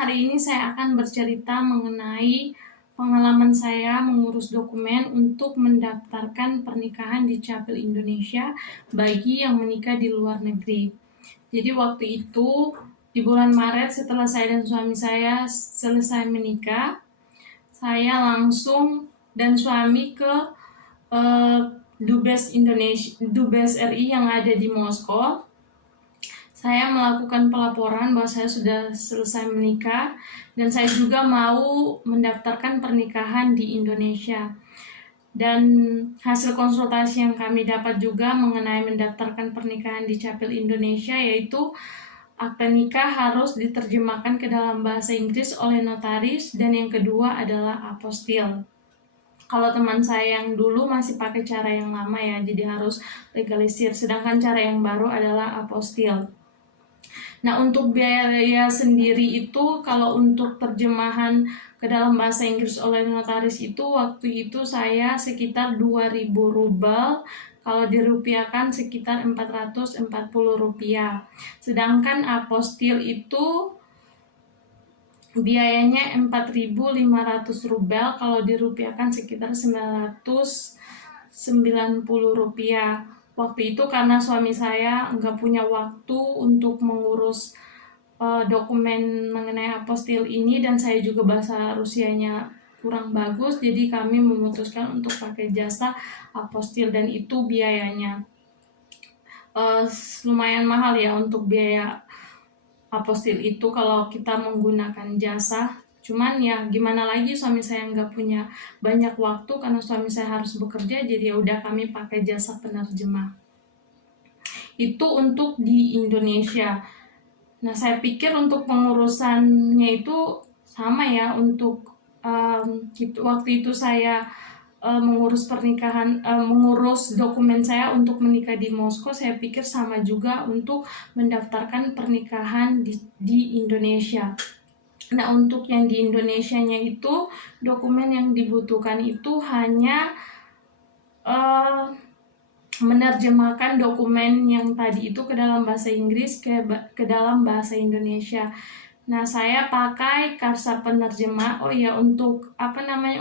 hari ini saya akan bercerita mengenai pengalaman saya mengurus dokumen untuk mendaftarkan pernikahan di Capil Indonesia bagi yang menikah di luar negeri. Jadi waktu itu di bulan Maret setelah saya dan suami saya selesai menikah, saya langsung dan suami ke Dubes RI yang ada di Moskow. Saya melakukan pelaporan bahwa saya sudah selesai menikah dan saya juga mau mendaftarkan pernikahan di Indonesia. Dan hasil konsultasi yang kami dapat juga mengenai mendaftarkan pernikahan di Capil Indonesia yaitu akta nikah harus diterjemahkan ke dalam bahasa Inggris oleh notaris, dan yang kedua adalah apostil. Kalau teman saya yang dulu masih pakai cara yang lama ya, jadi harus legalisir, sedangkan cara yang baru adalah apostil. Nah, untuk biaya sendiri itu, kalau untuk terjemahan ke dalam bahasa Inggris oleh notaris itu, waktu itu saya sekitar 2.000 rubel, kalau dirupiahkan sekitar 440 rupiah. Sedangkan apostil itu biayanya 4.500 rubel, kalau dirupiahkan sekitar 990 rupiah. Waktu itu karena suami saya nggak punya waktu untuk mengurus dokumen mengenai apostil ini, dan saya juga bahasa Rusianya kurang bagus, jadi kami memutuskan untuk pakai jasa apostil, dan itu biayanya lumayan mahal ya untuk biaya apostil itu kalau kita menggunakan jasa. Cuman ya gimana lagi, suami saya nggak punya banyak waktu karena suami saya harus bekerja, jadi ya udah kami pakai jasa penerjemah. Itu untuk di Indonesia. Nah, saya pikir untuk pengurusannya itu sama ya untuk waktu itu saya mengurus pernikahan, mengurus dokumen saya untuk menikah di Moskow, saya pikir sama juga untuk mendaftarkan pernikahan di Indonesia. Nah, untuk yang di Indonesianya itu, dokumen yang dibutuhkan itu hanya menerjemahkan dokumen yang tadi itu ke dalam bahasa Inggris ke dalam bahasa Indonesia. Nah, saya pakai Karsa Penerjemah. Oh iya, untuk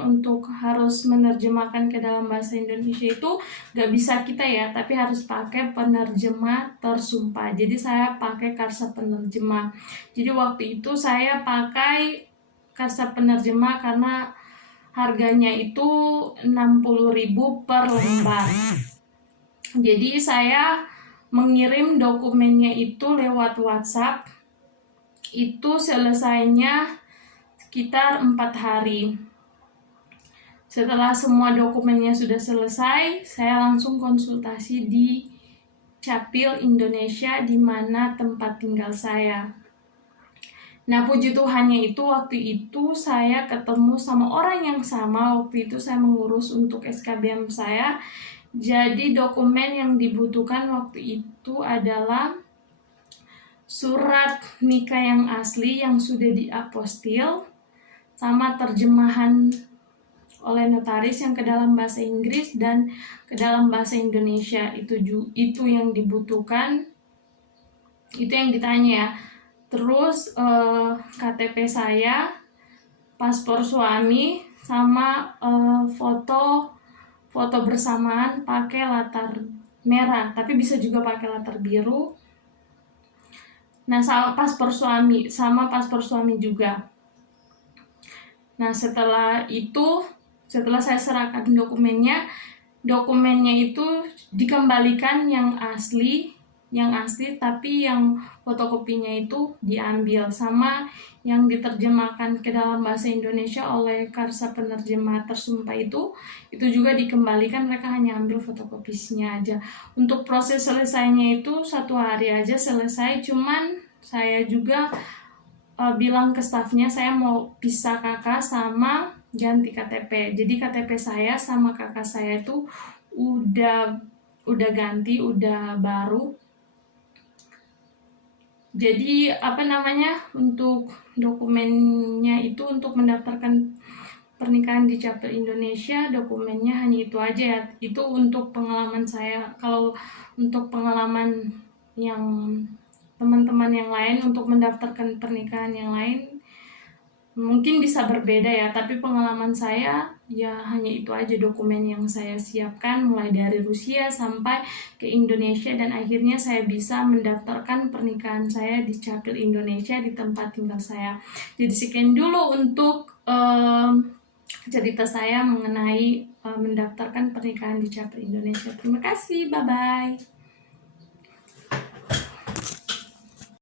untuk harus menerjemahkan ke dalam bahasa Indonesia itu gak bisa kita ya, tapi harus pakai penerjemah tersumpah. Jadi saya pakai Karsa Penerjemah. Jadi waktu itu saya pakai Karsa Penerjemah karena harganya itu 60.000 per lembar. Jadi saya mengirim dokumennya itu lewat WhatsApp. Itu selesainya sekitar 4 hari. Setelah semua dokumennya sudah selesai, saya langsung konsultasi di Capil Indonesia, di mana tempat tinggal saya. Nah, puji Tuhannya itu waktu itu saya ketemu sama orang yang sama. Waktu itu saya mengurus untuk SKBM saya. Jadi dokumen yang dibutuhkan waktu itu adalah surat nikah yang asli yang sudah diapostil, sama terjemahan oleh notaris yang ke dalam bahasa Inggris dan ke dalam bahasa Indonesia. Itu yang dibutuhkan, itu yang ditanya ya. Terus KTP saya, paspor suami, sama foto bersamaan pakai latar merah, tapi bisa juga pakai latar biru. Nah, sama paspor suami juga. Nah, setelah saya serahkan dokumennya itu dikembalikan yang asli, tapi yang fotokopinya itu diambil, sama yang diterjemahkan ke dalam bahasa Indonesia oleh Karsa Penerjemah Tersumpah itu juga dikembalikan, mereka hanya ambil fotokopisnya aja. Untuk proses selesainya itu 1 hari aja selesai, cuman saya juga bilang ke stafnya saya mau pisah kakak sama ganti KTP. Jadi KTP saya sama kakak saya itu udah ganti, udah baru. Jadi untuk dokumennya itu untuk mendaftarkan pernikahan di Capil Indonesia, dokumennya hanya itu aja ya. Itu untuk pengalaman saya. Kalau untuk pengalaman yang teman-teman yang lain untuk mendaftarkan pernikahan yang lain, mungkin bisa berbeda ya, tapi pengalaman saya ya hanya itu aja dokumen yang saya siapkan, mulai dari Rusia sampai ke Indonesia, dan akhirnya saya bisa mendaftarkan pernikahan saya di Capil Indonesia di tempat tinggal saya. Jadi sekian dulu untuk cerita saya mengenai mendaftarkan pernikahan di Capil Indonesia. Terima kasih, bye-bye.